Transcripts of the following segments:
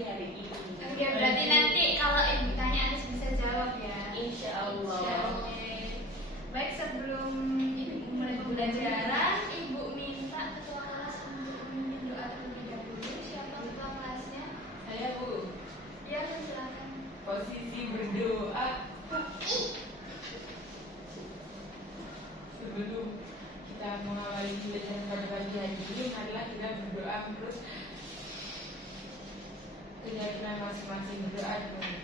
materi hari ini. Oke, berarti nanti kalau ibu tanya Anis bisa jawab ya. Insya Allah. Oke. Baik, sebelum ibu mulai pembelajaran, ibu minta ketua kelas untuk memimpin doa terlebih dahulu. Siapa ketua kelasnya? Saya Bu, Ya, silakan. posisi berdoa. Sebelum kita mengawali pembelajaran pada pagi hari ini, marilah kita berdoa menurut keyakinan masing-masing. Berdoa dulu.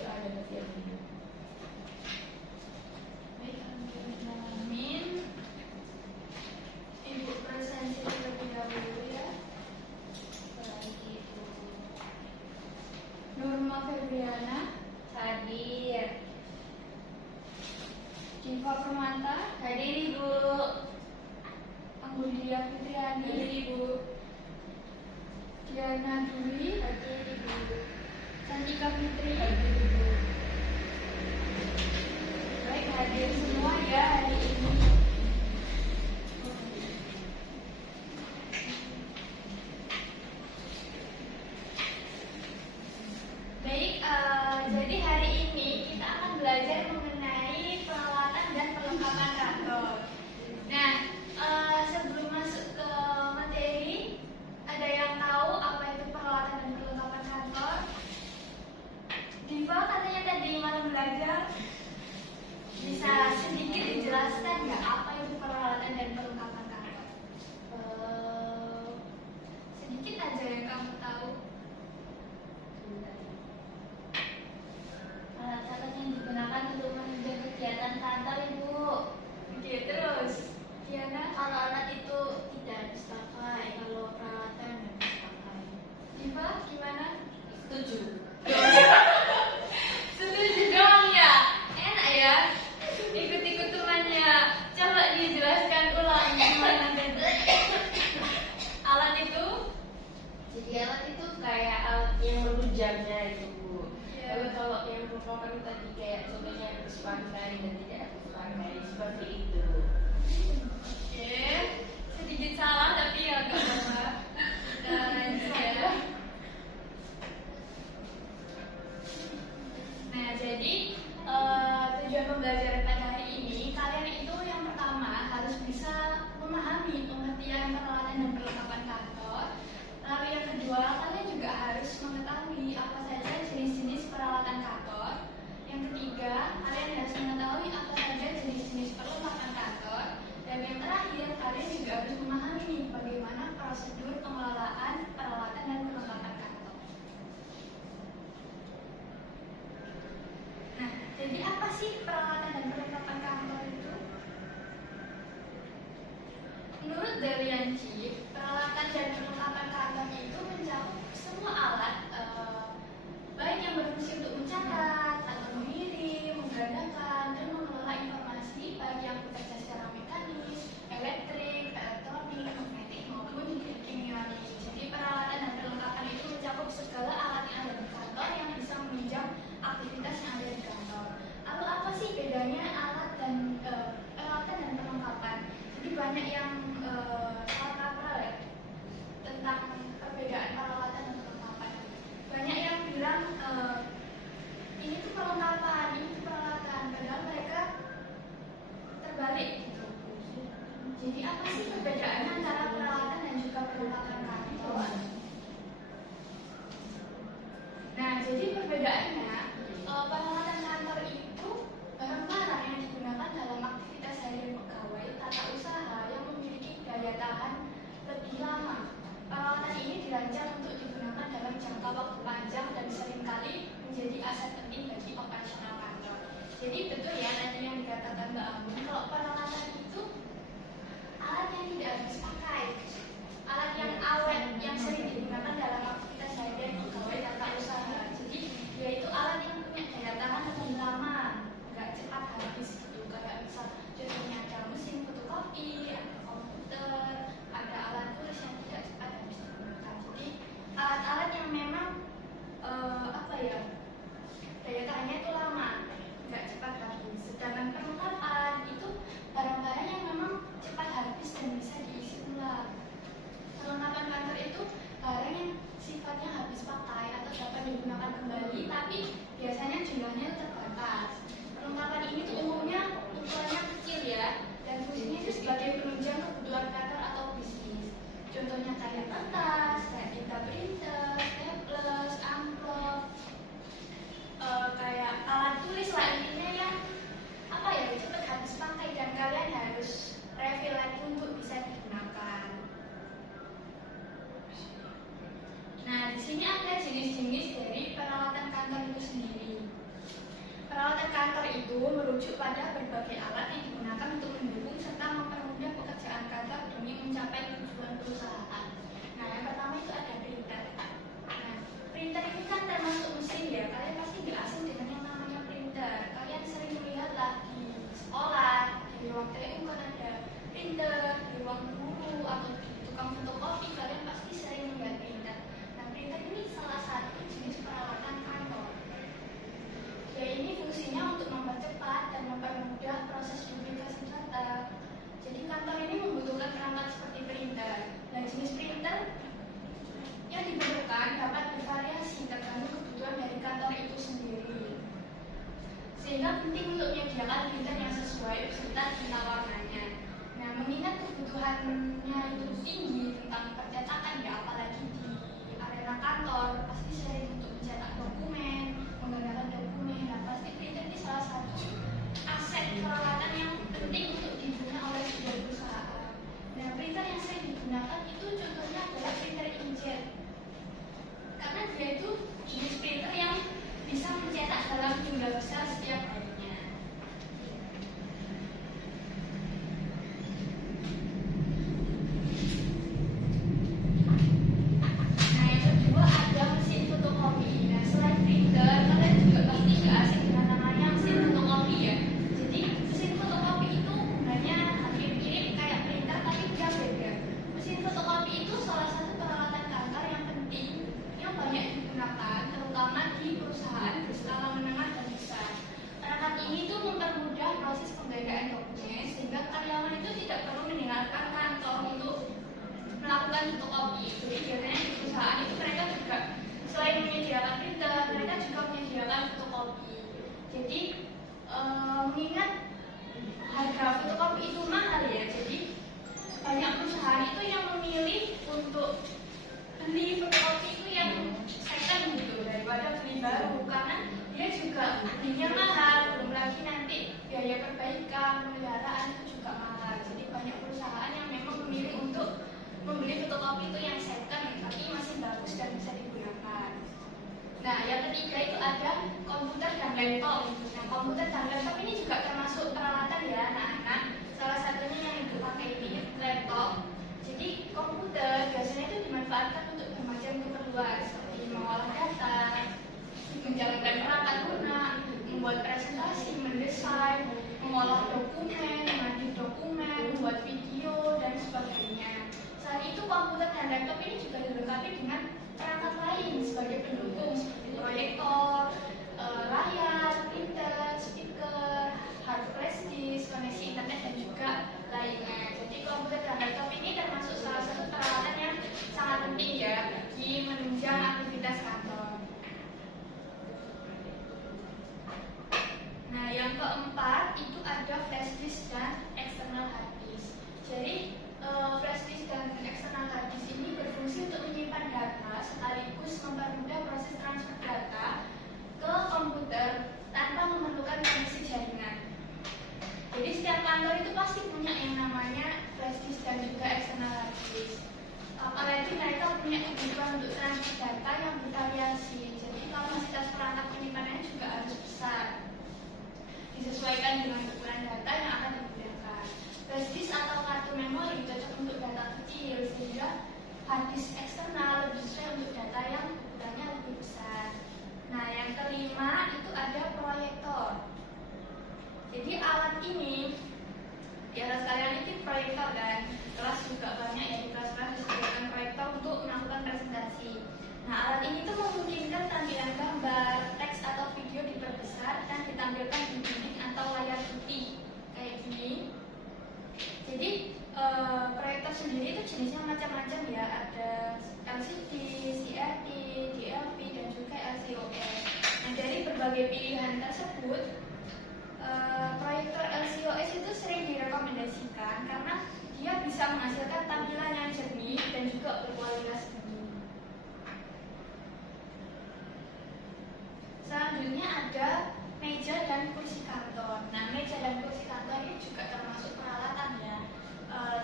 Doa dapat diamini. Baik, amin. Ibu presentasi terlebih dahulu ya. Baik Ibu. Nurma Febriana, Hadir. Diva Permanta, Hadir Ibu. Anggulia Fitriani, Hadir Ibu. Diana Dwi, Hadir Ibu. Cantika Fitri. Hadir Ibu. Baik, hadir semua ya hari ini. Baik, jadi hari ini kita akan belajar mengenai peralatan dan perlengkapan kantor. Nah, sebelum masuk ke materi, ada yang tahu apa itu peralatan dan perlengkapan kantor? Diva katanya tadi malam belajar. Bisa sedikit dijelaskan nggak apa itu peralatan dan perlengkapan kantor? Sedikit aja yang kamu tahu. Alat-alat yang digunakan untuk menunjang kegiatan kantor Ibu. Oke, terus Diana, Kalau alat itu tidak harus pakai, kalau peralatan harus pakai. Diva, gimana? Setuju. Setuju dong ya? Enak ya? Ikut-ikut temannya. Coba dijelaskan ulang gimana tadi. Alat itu? Jadi alat itu kayak alat yang menunjangnya itu Bu. Iya. Lalu kalau yang merupakan tadi kayak contohnya harus pakai dan tidak harus pakai seperti itu. Oke, sedikit salah tapi ya gak apa-apa. Kita lanjut ya. Nah, jadi tujuan pembelajaran pada hari ini, kalian itu yang pertama harus bisa memahami pengertian peralatan dan perlengkapan kantor. Lalu yang kedua, kalian juga harus mengetahui apa saja jenis-jenis peralatan kantor. Yang ketiga, kalian harus mengetahui apa saja jenis-jenis perlengkapan kantor. Dan yang terakhir, kalian juga harus memahami bagaimana prosedur pengelolaan peralatan dan perlengkapan kantor. Nah, jadi apa sih peralatan dan perlengkapan kantor itu? Menurut Delianci, peralatan dan perlengkapan kantor itu mencakup semua alat, baik yang berfungsi untuk mencatat atau mengirim, menggandakan, dan mengelola informasi, baik yang bekerja secara mekanis, elektrik, elektronik, magnetik maupun kimia. Jadi peralatan dan perlengkapan itu mencakup segala alat yang ada di kantor yang bisa menunjang aktivitas yang ada di kantor. Lalu apa sih bedanya alat dan peralatan dan perlengkapan? Jadi banyak yang salah kaprah ya tentang perbedaan peralatan dan perlengkapan. Banyak yang bilang ini tuh perlengkapan, ini tuh peralatan, padahal mereka terbalik gitu. Jadi apa sih perbedaan antara peralatan dan juga perlengkapan kantor? Nah, jadi perbedaannya peralatan kantor itu barang-barang yang digunakan dalam aktivitas harian pegawai tata usaha yang memiliki daya tahan lebih lama. Peralatan ini dirancang untuk digunakan dalam jangka waktu panjang dan seringkali menjadi aset penting bagi operasional kantor. Jadi betul ya tadi yang dikatakan Mbak Amun, kalau peralatan itu alat yang tidak habis pakai, alat yang awet, yang sering digunakan dalam aktivitas harian pegawai tata usaha. Jadi yaitu alat yang punya daya tahan lebih lama, nggak cepat habis gitu. Kayak misal contohnya ada mesin fotokopi, ada komputer, ada alat tulis yang tidak cepat habis digunakan. Jadi alat-alat yang memang daya tahannya itu lama, nggak cepat habis. berbagai alat yang digunakan untuk mendukung serta mempermudah pekerjaan kantor demi mencapai tujuan perusahaan. Nah, yang pertama itu ada printer. Nah, printer ini kan termasuk mesin ya, kalian pasti nggak asing dengan yang namanya printer. Kalian sering melihat lah di sekolah, di ruang TU kan ada printer, di ruang guru atau di tukang fotokopi kalian pasti sering melihat printer. Nah, printer ini salah satu jenis peralatan kantor. Ya, ini fungsinya untuk mempercepat dan mempermudah proses duplikasi data. Jadi kantor ini membutuhkan perangkat seperti printer. Dan jenis printer yang dibutuhkan dapat bervariasi tergantung kebutuhan dari kantor itu sendiri. Sehingga penting untuk menyediakan printer yang sesuai beserta tinta warnanya. Nah, mengingat kebutuhannya itu tinggi tentang percetakan ya, apalagi di arena kantor pasti sering untuk mencetak dokumen, menggunakan dokumen. Nah, pasti printer ini salah satu aset peralatan yang penting untuk digunakan oleh sebuah perusahaan. Nah, printer yang sering digunakan itu contohnya adalah printer inkjet. Karena dia itu jenis printer yang bisa mencetak dalam jumlah besar setiap harinya. Nah, yang kedua ada mesin fotokopi. Nah, selain printer, kalian juga pasti nggak asing dengan namanya mesin fotokopi ya. Jadi mesin fotokopi itu sebenarnya hampir mirip kayak printer tapi dia beda. Mesin fotokopi itu salah satu peralatan kantor yang penting yang banyak digunakan, terutama di perusahaan berskala menengah dan besar. Perangkat ini tuh mempermudah proses penggandaan dokumen sehingga karyawan itu tidak perlu meninggalkan kantor untuk melakukan fotokopi. Jadi biasanya di perusahaan itu mereka juga selain menyediakan printer, mereka juga menyediakan fotokopi. Jadi mengingat harga fotokopi itu mahal ya, jadi banyak perusahaan itu yang memilih untuk beli fotokopi itu yang second gitu daripada beli baru, karena dia juga belinya mahal, belum lagi nanti biaya perbaikan, pemeliharaan itu juga mahal. Jadi banyak perusahaan yang memang memilih untuk membeli fotokopi itu yang second tapi masih bagus dan bisa digunakan. Nah, yang ketiga itu ada komputer dan laptop. Nah, komputer dan laptop ini juga termasuk peralatan ya anak-anak. Salah satunya yang ibu pakai ini laptop. Jadi komputer biasanya itu dimanfaatkan untuk bermacam keperluan seperti mengolah data, menjalankan perangkat lunak, membuat presentasi, mendesain, mengolah dokumen, mengadit dokumen, membuat video dan sebagainya. Selain itu komputer dan laptop ini juga dilengkapi dengan perangkat lain sebagai pendukung seperti proyektor, layar, printer, speaker, hard flash disk, koneksi internet dan juga lainnya. Jadi komputer dan laptop ini termasuk salah satu peralatan yang sangat penting ya bagi menunjang aktivitas kantor. Nah, yang keempat itu ada flash disk dan external hard disk. Jadi flash disk dan external hard disk ini berfungsi untuk menyimpan data sekaligus mempermudah proses transfer data ke komputer tanpa memerlukan koneksi jaringan. Jadi setiap kantor itu pasti punya yang namanya flash disk dan juga external hard disk. Apalagi mereka punya kebutuhan untuk transfer data yang bervariasi. Jadi kapasitas perangkat penyimpanannya juga harus besar, disesuaikan dengan ukuran data yang akan digunakan. Flash disk atau kartu memori cocok untuk data kecil, sehingga hard disk eksternal lebih sesuai untuk data yang ukurannya lebih besar. Nah, yang kelima itu ada proyektor. Jadi alat ini di atas kalian ini proyektor dan kelas juga banyak ya, di kelas-kelas disediakan proyektor untuk melakukan presentasi. Nah, alat ini tuh memungkinkan tampilan gambar, teks atau video diperbesar dan ditampilkan di dinding atau layar putih kayak gini. Jadi proyektor sendiri itu jenisnya macam-macam ya, ada LCD, CRT, DLP dan juga LCOS. Nah, dari berbagai pilihan tersebut proyektor LCOS itu sering direkomendasikan karena dia bisa menghasilkan tampilan yang jernih dan juga berkualitas tinggi. Selanjutnya ada meja dan kursi kantor. Nah, meja dan kursi kantor ini juga termasuk peralatan ya.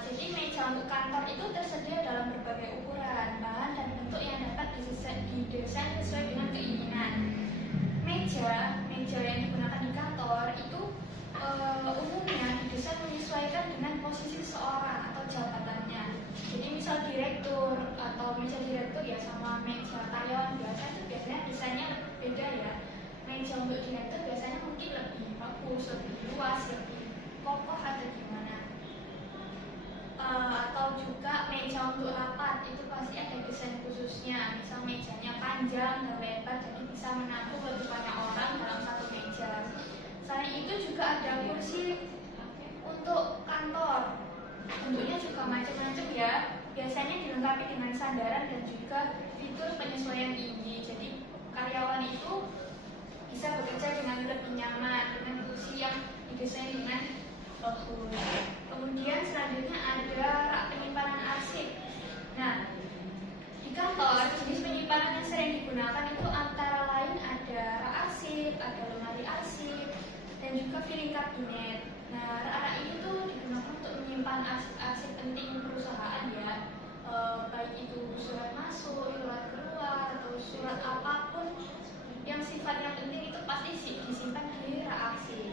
Jadi meja untuk kantor itu tersedia dalam berbagai ukuran, bahan dan bentuk yang dapat didesain sesuai dengan keinginan. Meja yang digunakan di kantor itu umumnya didesain menyesuaikan dengan posisi seseorang atau jabatannya. Jadi misal direktur ya sama meja karyawan biasa itu biasanya desainnya beda ya. Meja untuk direktur biasanya mungkin lebih bagus, lebih luas, lebih kokoh atau gimana. Atau juga meja untuk rapat itu pasti ada desain khususnya. Misal mejanya panjang dan lebar jadi bisa menampung lebih banyak orang dalam satu meja. Selain itu juga ada kursi untuk kantor. Bentuknya juga macam-macam ya. Biasanya dilengkapi dengan sandaran dan juga fitur penyesuaian tinggi. Jadi karyawan itu bisa bekerja dengan lebih nyaman dengan kursi yang didesain dengan bagus. Kemudian selanjutnya ada rak penyimpanan arsip. Nah, di kantor jenis penyimpanan yang sering digunakan itu antara lain ada rak arsip, ada lemari arsip, dan juga filing kabinet. Nah, rak ini tuh digunakan untuk menyimpan arsip penting perusahaan ya, baik itu surat masuk, surat keluar, atau surat apapun yang sifatnya penting itu pasti disimpan di rak arsip.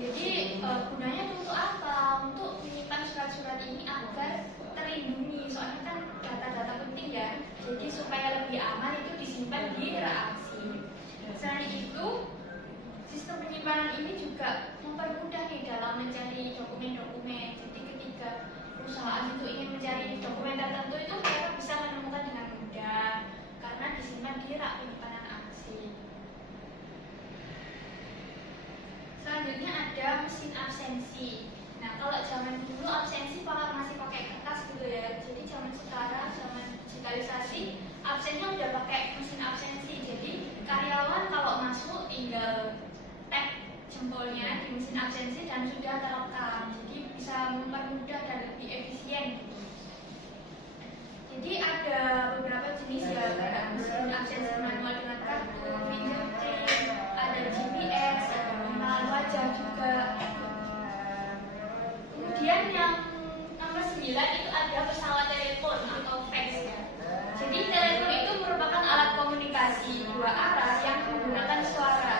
Jadi gunanya untuk apa? Untuk menyimpan surat-surat ini agar terlindungi, soalnya kan data-data penting ya. Jadi supaya lebih aman itu disimpan di rak arsip. Selain itu, sistem penyimpanan ini juga mempermudah nih dalam mencari dokumen-dokumen. Jadi ketika perusahaan itu ingin mencari dokumen tertentu itu mereka bisa menemukan dengan mudah karena disimpan di rak penyimpanan arsip. Selanjutnya ada mesin absensi. Nah, kalau zaman dulu absensi masih pakai kertas gitu ya. Jadi zaman sekarang, zaman digitalisasi, absennya udah pakai mesin absensi. Jadi karyawan kalau masuk tinggal tap jempolnya di mesin absensi dan sudah terekam. Jadi bisa mempermudah dan lebih efisien. Jadi ada beberapa jenis ya, kayak mesin absensi manual dengan kartu, fingerprint, ada GPS, ada pengenalan wajah juga. Kemudian yang nomor 9 itu ada pesawat telepon atau fax ya. Jadi telepon itu merupakan alat komunikasi dua arah yang menggunakan suara.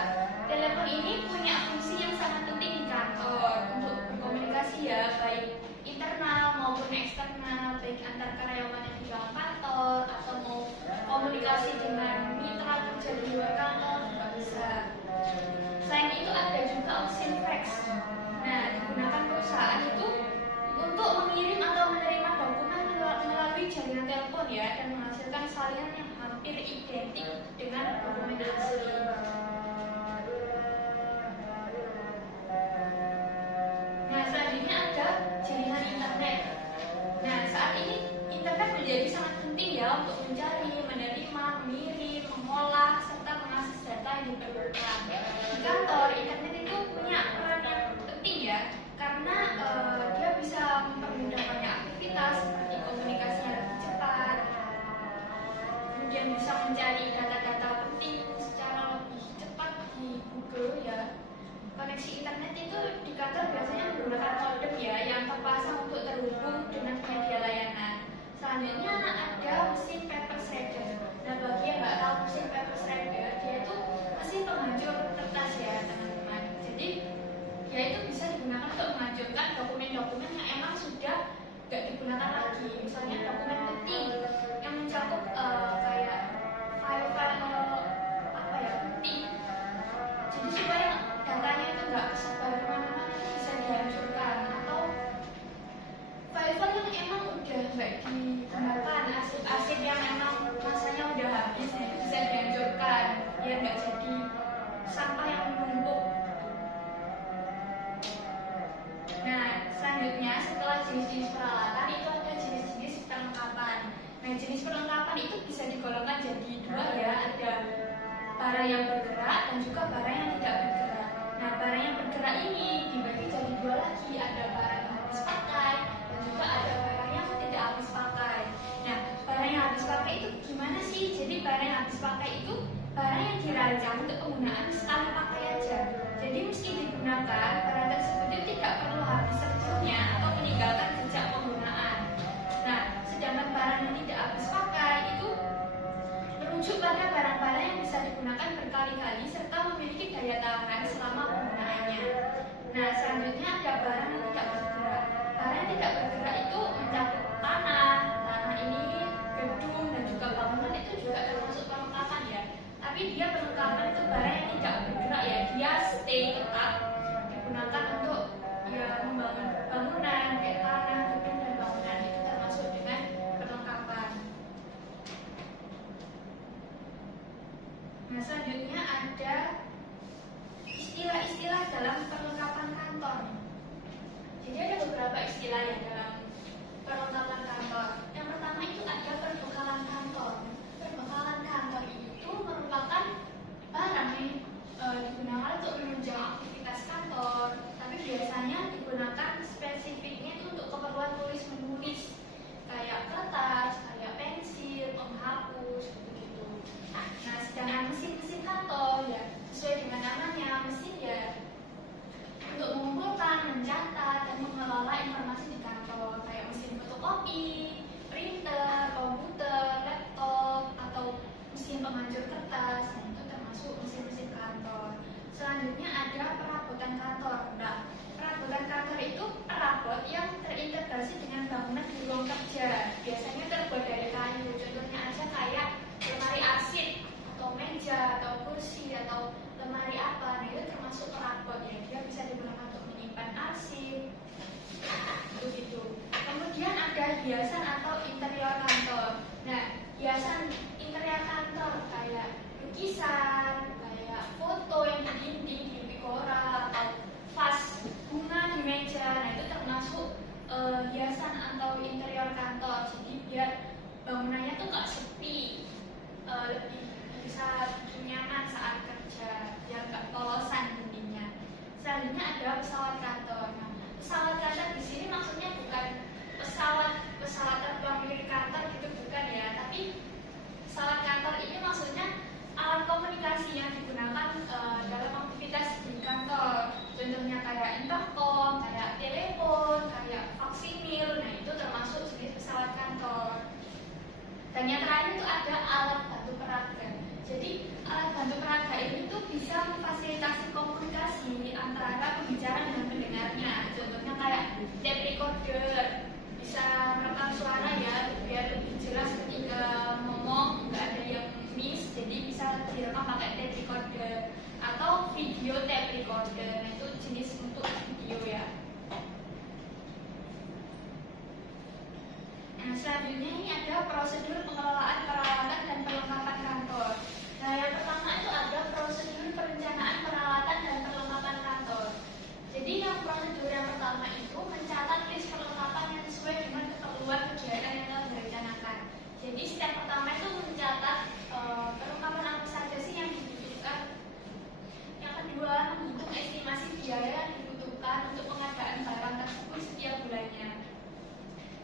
Telepon ini punya fungsi yang sangat penting di kantor untuk berkomunikasi ya, baik internal maupun eksternal, baik antar karyawan yang di dalam kantor atau mau komunikasi dengan mitra kerja di luar kantor juga bisa. Selain itu ada juga option fax. Nah, digunakan perusahaan itu untuk mengirim atau menerima dokumen melalui jaringan telepon ya, dan menghasilkan salinan yang hampir identik dengan dokumen asli. Nah, selanjutnya ada jaringan internet. Nah, saat ini internet menjadi sangat penting ya untuk mencari, menerima, mengirim, mengolah, serta mengakses data yang diperlukan. Di kantor, internet itu punya peran yang penting ya, karena dia bisa mempermudah banyak aktivitas seperti komunikasi yang lebih cepat, kemudian bisa mencari data-data penting secara lebih cepat di Google ya. Koneksi internet itu di kantor biasanya menggunakan modem ya yang terpasang untuk terhubung dengan media layanan. Selanjutnya ada mesin paper shredder. Nah, bagi yang nggak tahu mesin paper shredder, dia itu mesin penghancur kertas ya teman-teman. Jadi dia itu bisa digunakan untuk menghancurkan dokumen-dokumen yang emang sudah nggak digunakan lagi. Misalnya dokumen penting yang mencakup kayak file-file apa ya penting. Jadi supaya datanya itu nggak kesebar kemana-mana bisa dihancurkan, atau file-file yang emang udah nggak digunakan, arsip-arsip yang emang masanya udah habis bisa dihancurkan biar nggak jadi sampah yang menumpuk. Nah, selanjutnya setelah jenis-jenis peralatan itu ada jenis-jenis perlengkapan. Nah, jenis perlengkapan itu bisa digolongkan jadi dua ya, ada barang yang bergerak dan juga barang yang tidak bergerak. Nah, barang yang bergerak ini dibagi jadi dua lagi, ada barang yang habis pakai dan juga ada barang yang tidak habis pakai. Nah, barang yang habis pakai itu gimana sih? Jadi barang yang habis pakai itu barang yang dirancang untuk penggunaan sekali pakai aja. Jadi meski digunakan, barang tersebut itu tidak perlu habis sepenuhnya atau meninggalkan jejak penggunaan. Nah, sedangkan barang yang tidak habis pakai itu merujuk pada barang-barang yang bisa digunakan berkali-kali serta memiliki daya tahan selama penggunaannya. dalam perlengkapan kantor. Jadi ada beberapa istilah ya dalam perlengkapan kantor. Yang pertama itu ada perbekalan kantor. Perbekalan kantor itu merupakan barang yang digunakan untuk menunjang aktivitas kantor, tapi biasanya digunakan spesifiknya itu untuk keperluan tulis menulis, kayak kertas, kayak pensil, penghapus, gitu-gitu. Nah, sedangkan mesin-mesin kantor ya sesuai dengan namanya, mesin ya untuk mengumpulkan, mencatat, dan mengelola informasi di kantor, kayak mesin fotokopi, printer, komputer, laptop, atau mesin penghancur kertas. Nah, itu termasuk mesin-mesin kantor. Selanjutnya ada perabotan kantor. Nah, perabotan kantor itu perabot yang terintegrasi dengan bangunan di ruang kerja. Biasanya terbuat dari kayu. Contohnya aja kayak lemari arsip, atau meja, atau kursi, atau lemari apa. Nah, itu termasuk perabot ya. Dia bisa digunakan untuk menyimpan arsip. Begitu. Kemudian ada hiasan atau interior kantor. Nah, hiasan interior kantor kayak lukisan, kayak foto yang di dinding, di pikora, atau vas bunga di meja. Nah, itu termasuk hiasan atau interior kantor. Jadi biar bangunannya tuh nggak sepi, lebih bisa bikin nyaman saat kerja, biar nggak polosan dindingnya. Selanjutnya ada pesawat kantor. Nah, pesawat kantor di sini maksudnya bukan pesawat terbang milik kantor gitu, bukan ya, tapi pesawat kantor ini maksudnya alat komunikasi yang digunakan dalam aktivitas di kantor. Contohnya kayak intercom, kayak telepon, kayak faksimil. Nah, itu termasuk jenis pesawat kantor. Dan yang terakhir itu ada alat bantu peraga. Jadi alat bantu peraga ini tuh bisa memfasilitasi komunikasi antara pembicara dengan pendengarnya. Contohnya kayak tape recorder, bisa merekam suara ya biar lebih jelas ketika ngomong, nggak ada yang miss. Jadi bisa direkam pakai tape recorder atau video tape recorder. Nah, itu jenis untuk video ya. Nah, selanjutnya ini ada prosedur pengelolaan peralatan dan perlengkapan kantor. Nah, yang pertama itu ada prosedur perencanaan peralatan dan perlengkapan kantor. Jadi yang prosedur yang pertama itu mencatat list perlengkapan yang sesuai dengan keperluan kegiatan yang telah direncanakan. Jadi step pertama itu mencatat perlengkapan apa saja sih yang dibutuhkan. Yang kedua, menghitung estimasi biaya yang dibutuhkan untuk pengadaan barang tersebut setiap bulannya.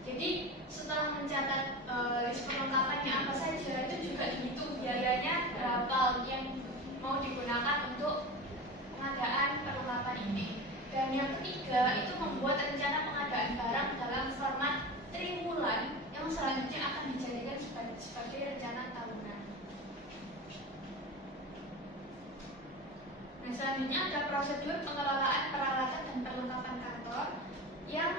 Jadi setelah mencatat list perlengkapannya apa saja, itu juga dihitung biayanya berapa yang mau digunakan untuk pengadaan perlengkapan ini. Dan yang ketiga itu membuat rencana pengadaan barang dalam format triwulan yang selanjutnya akan dijadikan sebagai rencana tahunan. Nah, selanjutnya ada prosedur pengelolaan peralatan dan perlengkapan kantor yang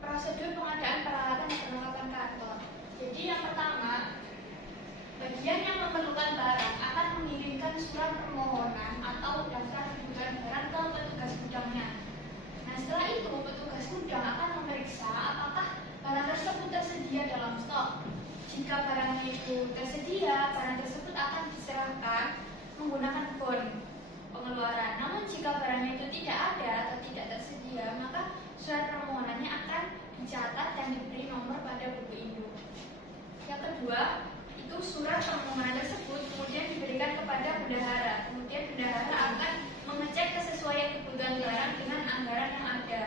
prosedur pengadaan peralatan dan perlengkapan kantor. Jadi yang pertama, bagian yang memerlukan barang akan mengirimkan surat permohonan atau daftar kebutuhan barang ke petugas gudangnya. Nah, setelah itu petugas gudang akan memeriksa apakah barang tersebut tersedia dalam stok. Jika barang itu tersedia, barang tersebut akan diserahkan menggunakan bon pengeluaran. Namun jika barangnya itu tidak ada atau tidak tersedia, maka surat permohonannya akan dicatat dan diberi nomor pada buku induk. Yang kedua, itu surat permohonan tersebut kemudian diberikan kepada bendahara. Kemudian bendahara akan mengecek kesesuaian kebutuhan barang dengan anggaran yang ada.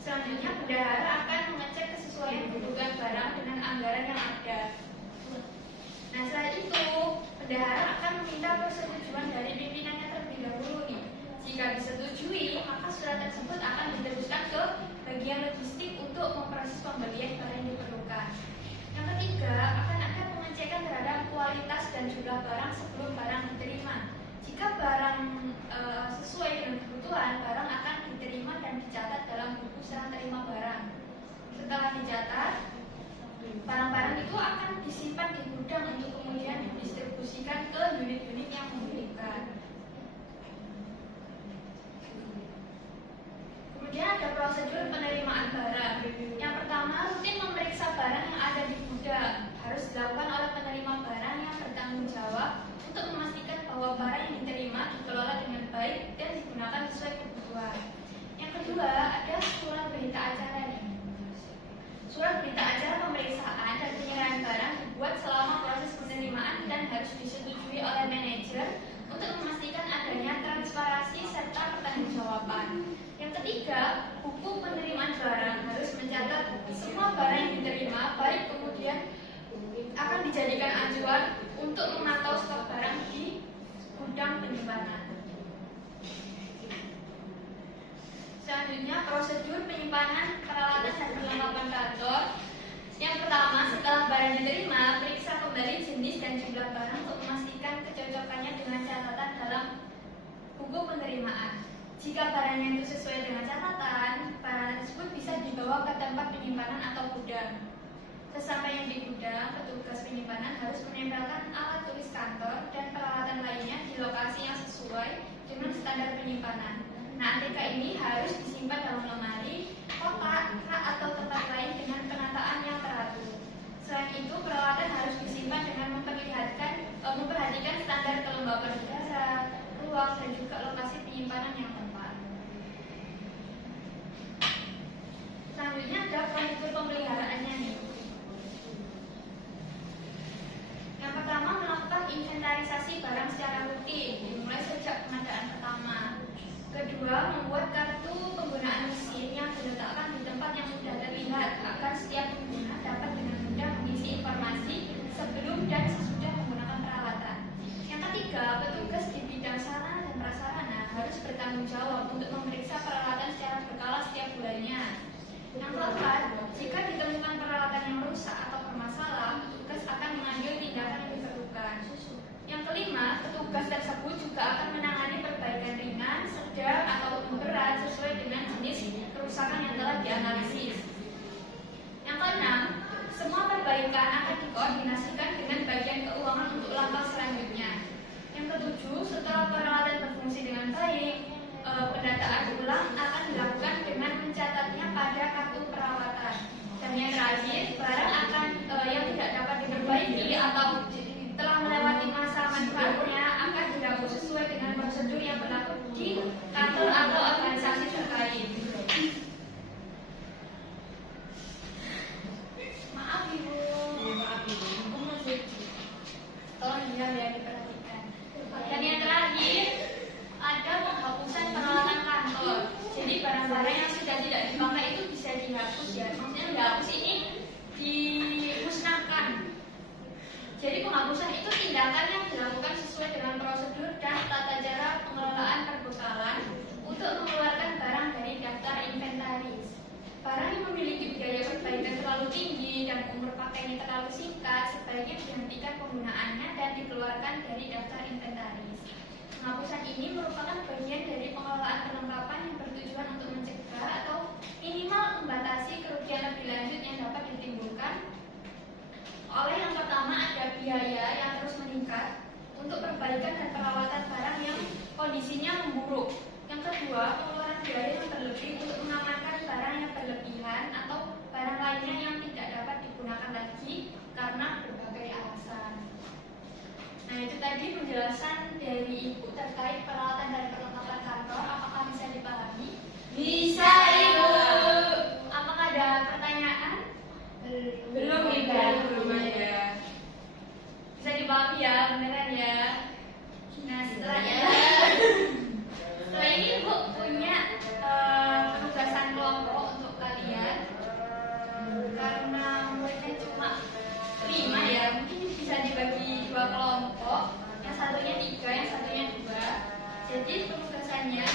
Selanjutnya bendahara akan mengecek kesesuaian kebutuhan barang dengan anggaran yang ada. Nah, setelah itu bendahara akan meminta persetujuan dari pimpinannya terlebih dahulu nih. Jika disetujui, maka surat tersebut akan diteruskan ke bagian logistik untuk memproses pembelian barang yang diperlukan. Yang ketiga, akan ada pengecekan terhadap kualitas dan jumlah barang sebelum barang diterima. Jika barang sesuai dengan kebutuhan, barang akan diterima dan dicatat dalam buku serah terima barang. Setelah dicatat, barang-barang itu akan disimpan di gudang untuk kemudian didistribusikan ke unit-unit yang membutuhkan. Kemudian ada prosedur penerimaan barang. Yang pertama, rutin memeriksa barang yang ada di gudang. Harus dilakukan oleh penerima barang yang bertanggung jawab untuk memastikan bahwa barang yang diterima dikelola dengan baik baik dan digunakan sesuai kebutuhan. Yang kedua, ada surat berita acara nih. Surat berita acara pemeriksaan dan penyerahan barang dibuat selama proses penerimaan dan harus disetujui oleh manajer untuk memastikan adanya transparansi serta pertanggungjawaban. Yang ketiga, buku penerimaan barang harus mencatat semua barang yang diterima, baik kemudian akan dijadikan acuan untuk memantau stok barang di gudang penyimpanan. Selanjutnya, prosedur penyimpanan peralatan dan perlengkapan kantor. Yang pertama, setelah barang diterima, periksa kembali jenis dan jumlah barang untuk memastikan kecocokannya dengan catatan dalam buku penerimaan. Jika barangnya itu sesuai dengan catatan, barang tersebut bisa dibawa ke tempat penyimpanan atau gudang. Sesampainya di gudang, petugas penyimpanan harus menempelkan alat tulis kantor dan peralatan lainnya di lokasi yang sesuai dengan standar penyimpanan. Nah, ATK ini harus disimpan dalam lemari, kotak, rak atau tempat lain dengan penataan yang teratur. Selain itu, peralatan harus disimpan dengan memperhatikan standar kelembaban udara, ruang, dan juga lokasi penyimpanan yang tepat. Selanjutnya ada prosedur pemeliharaannya nih. Yang pertama, melakukan inventarisasi barang secara rutin, dimulai sejak pengadaan pertama. Kedua, membuat kartu penggunaan mesin yang diletakkan di tempat yang mudah terlihat agar setiap pengguna dapat dengan mudah mengisi informasi sebelum dan sesudah menggunakan peralatan. Yang ketiga, petugas di bidang sarana dan prasarana harus bertanggung jawab untuk memeriksa peralatan secara berkala setiap bulannya. Yang keempat, jika ditemukan peralatan yang rusak atau bermasalah, petugas akan mengambil tindakan yang diperlukan. Yang kelima, petugas tersebut juga akan menangani perbaikan ringan, sedang, atau berat sesuai dengan jenis kerusakan yang telah dianalisis. Yang keenam, semua perbaikan akan dikoordinasikan dengan bagian keuangan untuk langkah selanjutnya. Yang ketujuh, setelah peralatan berfungsi dengan baik, pendataan ulang akan dilakukan dengan mencatatnya pada kartu perawatan. Dan yang terakhir, barang akan yang tidak dapat diperbaiki atau telah melewati masa manfaatnya akan dihapus sesuai dengan prosedur yang berlaku di kantor atau organisasi terkait. Maaf Ibu. Tolong ya diperhatikan. Dan yang terakhir ada penghapusan peralatan kantor. Jadi barang-barang yang sudah tidak dipakai itu bisa dihapus ya. Maksudnya dihapus ini dimusnahkan. Jadi penghapusan itu tindakan yang dilakukan sesuai dengan prosedur dan tata cara pengelolaan perbekalan untuk mengeluarkan barang dari daftar inventaris. Barang yang memiliki biaya perbaikan terlalu tinggi dan umur pakainya terlalu singkat sebaiknya dihentikan penggunaannya dan dikeluarkan dari daftar inventaris. Penghapusan ini merupakan bagian dari pengelolaan perlengkapan yang bertujuan untuk mencegah atau minimal membatasi kerugian lebih lanjut yang dapat ditimbulkan oleh yang pertama ada biaya yang terus meningkat untuk perbaikan dan perawatan barang yang kondisinya memburuk. Yang kedua, pengeluaran biaya yang berlebih untuk mengamankan barang yang berlebihan atau barang lainnya yang tidak dapat digunakan lagi karena berbagai alasan. Nah, itu tadi penjelasan dari Ibu terkait peralatan dan perlengkapan kantor. Apakah bisa dipahami? Bisa, Ibu. Apakah ada pertanyaan? Belum ada. Bisa dipahami ya, beneran ya. Nah, setelah ini Bu punya penugasan kelompok untuk kalian. Karena muridnya cuma 5 ya, mungkin bisa dibagi 2 kelompok. Yang satunya 3, yang satunya 2. Jadi penugasannya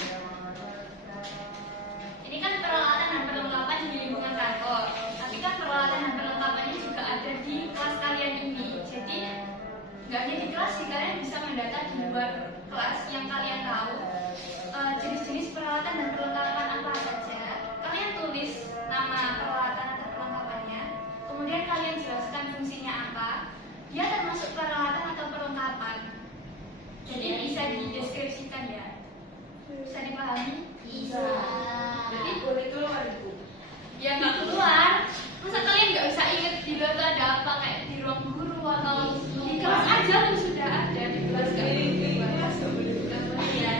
ini kan peralatan dan perlengkapan di lingkungan kantor. Tapi kan peralatan dan perlengkapannya juga ada di kelas kalian ini. Jadi nggak hanya di kelas sih, kalian bisa mendata di luar kelas yang kalian tahu jenis-jenis peralatan dan perlengkapan apa saja. Kalian tulis nama peralatan atau perlengkapannya, kemudian kalian jelaskan fungsinya apa. Dia termasuk peralatan atau perlengkapan. Jadi bisa dideskripsikan ya. Bisa dipahami? Bisa. Jadi boleh keluar Ibu. Ya nggak keluar. Masa kalian nggak bisa ingat di luar itu ada apa, kayak di ruang guru atau di kelas aja tuh sudah ada di kelas nggak boleh keluar. Ya.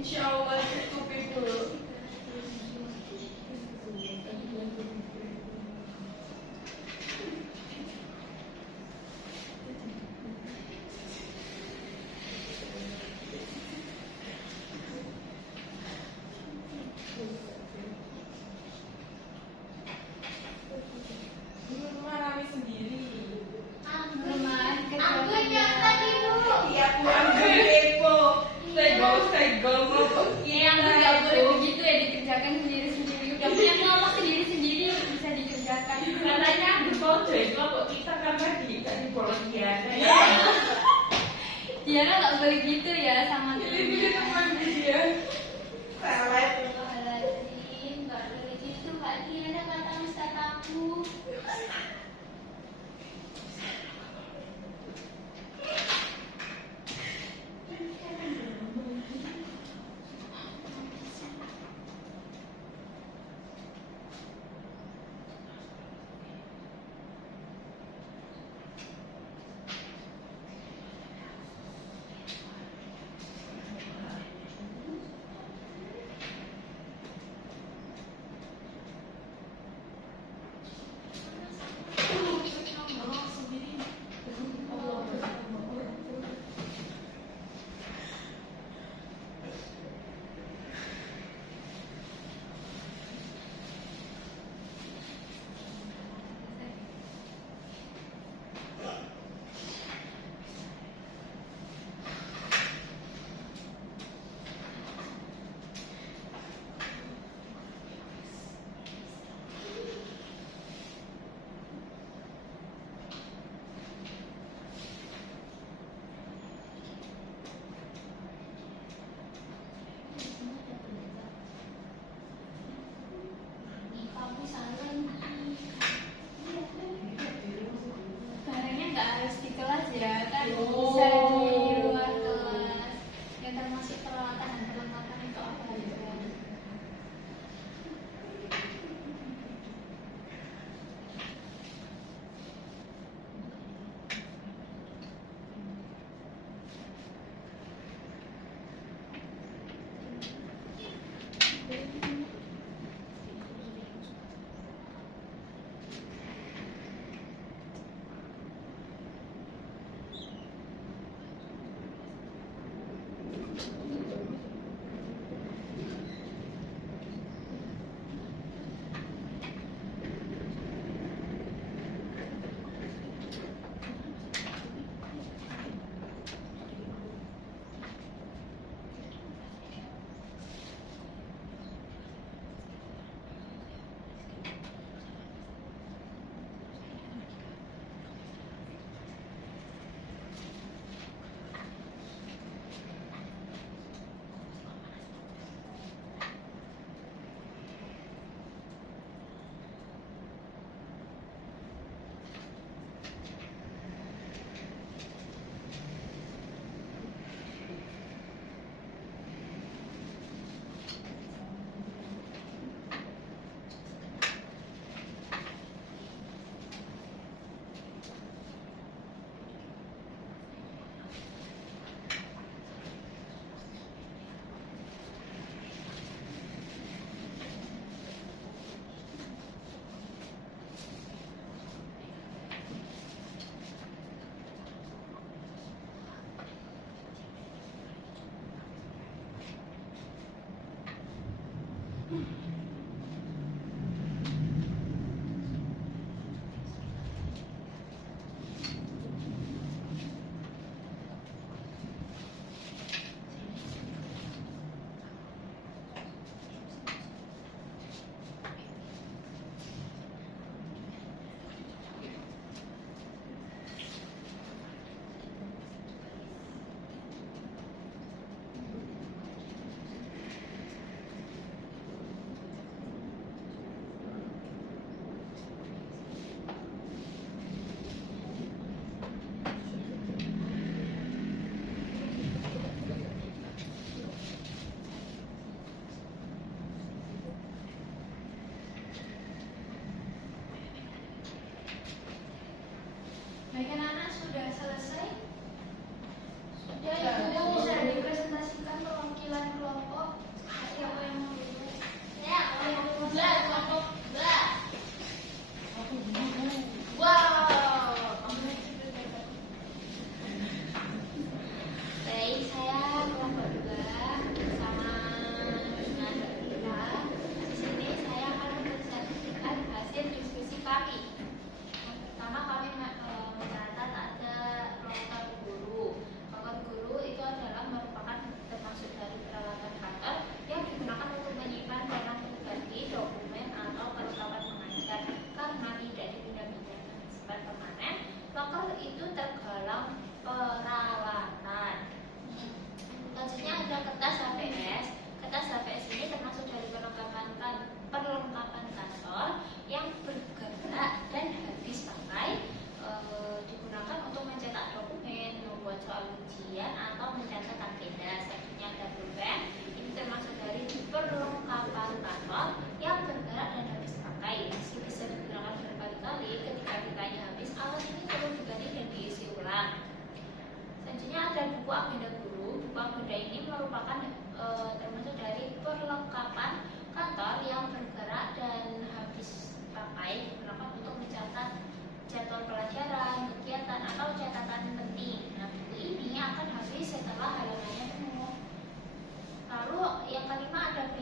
Insya Allah cukup itu. Mengalami sendiri. Aku yang tadi Bu. Iya, aku ambil depo. Segel mau Yang nggak boleh begitu ya, dikerjakan sendiri-sendiri. Udah punya kelompok sendiri-sendiri bisa dikerjakan. Katanya aku mau jadi kelompok kita karena di Poloniana. Diana nggak boleh gitu ya sama Pilih-pilih teman dia. Pelet. Astagfirullahaladzim, nggak boleh gitu Kak Diana, kata Ustaz aku.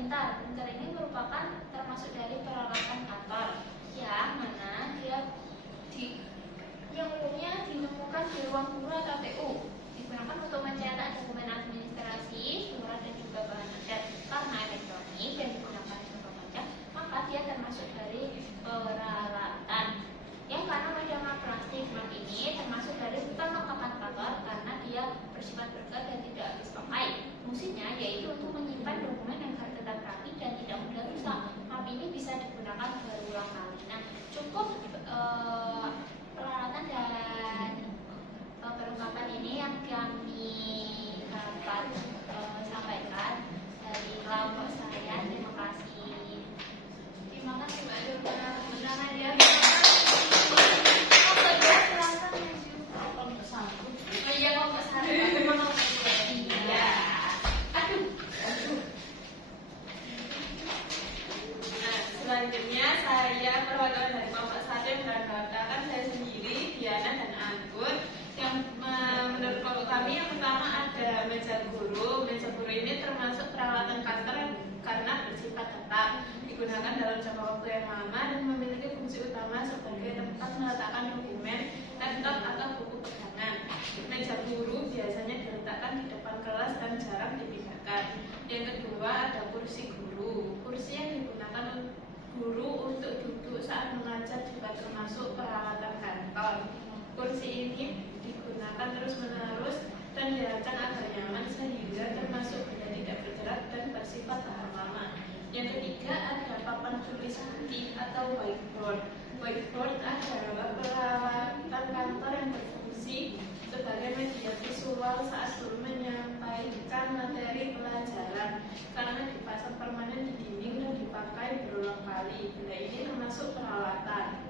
printer. Printer ini merupakan termasuk dari peralatan kantor yang mana yang umumnya ditemukan di ruang guru atau TU, digunakan untuk mencetak dokumen administrasi, surat dan juga bahan adat. Karena elektronik dan digunakan untuk membaca, maka dia termasuk dari peralatan. Yang karena media plastik ini termasuk dari perlengkapan kantor karena dia bersifat bergerak dan tidak habis pakai. Fungsinya yaitu untuk menyimpan dokumen yang tetap rapi dan tidak mudah rusak. Map ini bisa digunakan berulang kali. Nah, cukup peralatan dan perlengkapan ini yang kami dapat sampaikan dari kelompok saya. Terima kasih. Terima kasih Mbak Dora. Undangan dia. Selanjutnya saya perwakilan dari kelompok 1 yang mendaftarkan saya sendiri, Diana dan Anggun. Yang menurut kelompok kami yang pertama ada meja guru. Meja guru ini termasuk peralatan kantor karena bersifat tetap, digunakan dalam jangka waktu yang lama dan memiliki fungsi utama sebagai tempat meletakkan dokumen, laptop atau buku pegangan. Meja guru biasanya diletakkan di depan kelas dan jarang dipindahkan. Yang kedua ada kursi guru. Kursi yang digunakan guru untuk duduk saat mengajar juga termasuk peralatan kantor. Kursi ini digunakan terus-menerus dan dirancang agar nyaman sehingga termasuk benda tidak bergerak dan bersifat tahan lama. Yang ketiga ada papan tulis putih atau whiteboard. Whiteboard adalah peralatan kantor yang berfungsi sebagai media visual saat guru menyampaikan materi pelajaran karena dipasang permanen di dinding dan dipakai berulang kali. Benda ini termasuk peralatan.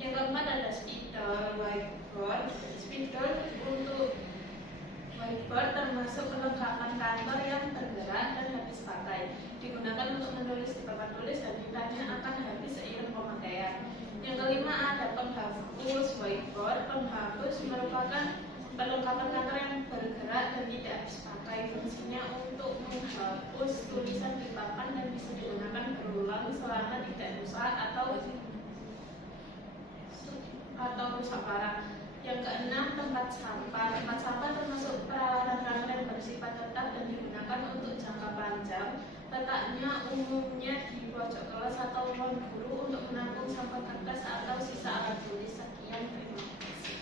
Yang keempat ada spidol whiteboard. Spidol untuk whiteboard termasuk perlengkapan kantor yang bergerak dan habis pakai. Digunakan untuk menulis di papan tulis dan tintanya akan habis seiring pemakaian. Yang kelima ada penghapus whiteboard. Penghapus merupakan perlengkapan kantor yang bergerak dan tidak habis pakai. Fungsinya untuk menghapus tulisan di papan dan bisa digunakan berulang selama tidak rusak atau rusak parah. Yang keenam tempat sampah. Tempat sampah termasuk peralatan kantor yang bersifat tetap dan digunakan untuk jangka panjang. Letaknya umumnya di pojok kelas atau ruang guru untuk menampung sampah kertas atau sisa alat tulis. Sekian, terima kasih.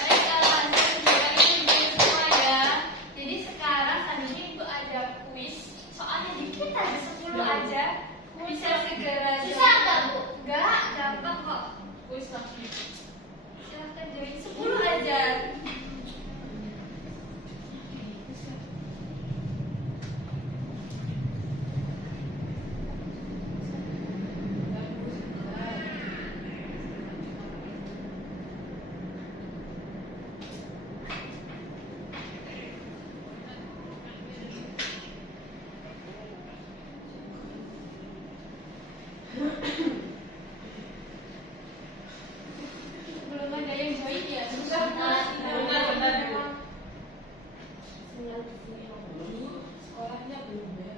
Baik, Anda sudah ini semua ya. Jadi sekarang tadi ini Ibu ada kuis. Soalnya dikit aja 10 aja. Bisa segera Susah nggak, Bu? Enggak, gampang kok. Kuis lagi. Silahkan join 10 aja. Belum ada yang join ya? Sekolahnya belum ya?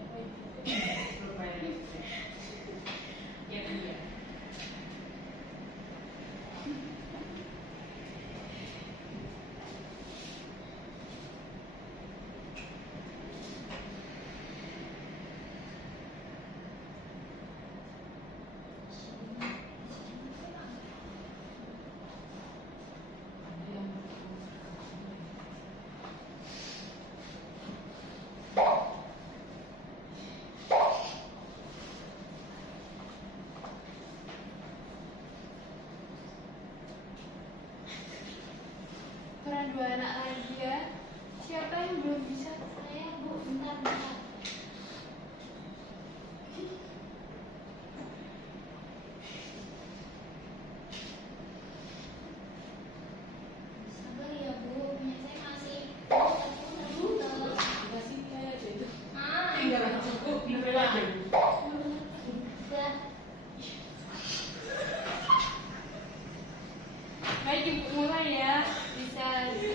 Ya, iya. Peran 2 anak lagi ya. Siapa yang belum bisa? Saya, Bu, bentar. Sabar ya, Bu. Punya saya masih. Masih kayak gitu. Ah, Tinggal cukup dibilang. udah. Baik, Ibu mulai ya. Bisa di